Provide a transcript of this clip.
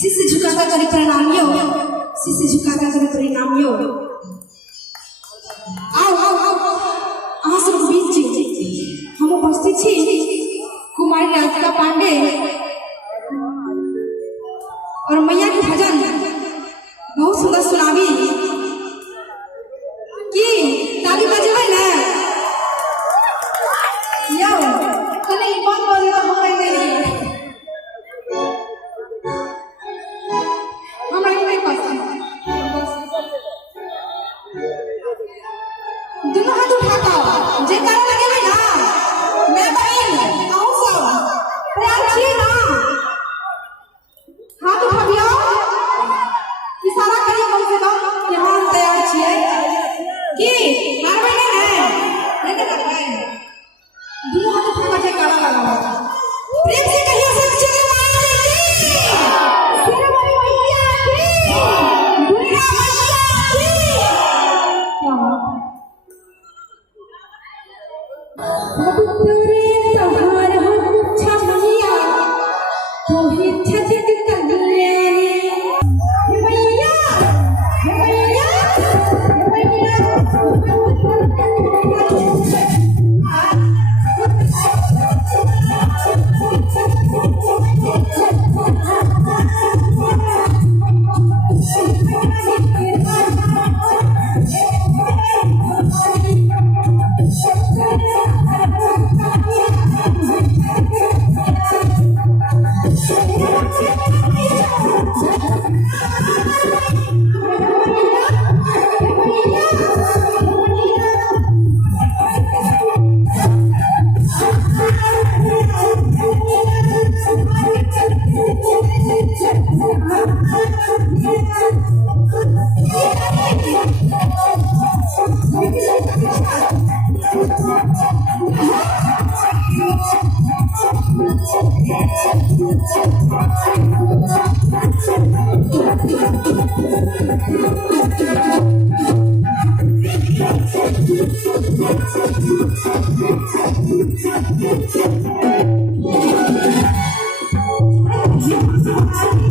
शीश झुकाता करे प्रणामियों, शीश झुकाता करे प्रणामियों। आओ आओ आओ अहाँ सब बीच हम उपस्थित छी कुमारी राधिका पांडे और मैया के भजन बहुत सुंदर सुनावी की ताली बजबै ना यो कने ई बात बोले तो हमरा नहीं हमरा नहीं पसंद दोनों हाथ उठा के जे कर लगे ना मैं बहन आओ सब तैयार छी ना हाथ उठाबियो इशारा करिए कम से कम कि हम तैयार छिए की मारबै नहीं करबै दोनों हाथ उठा के काड़ा लगाओ प्रेम से कहिए सब चले शेरवाली मैया की दुर्गा मैया की पवित्रे तहार हम छमैया तोहे छजक कगले मैया मैया Yeah.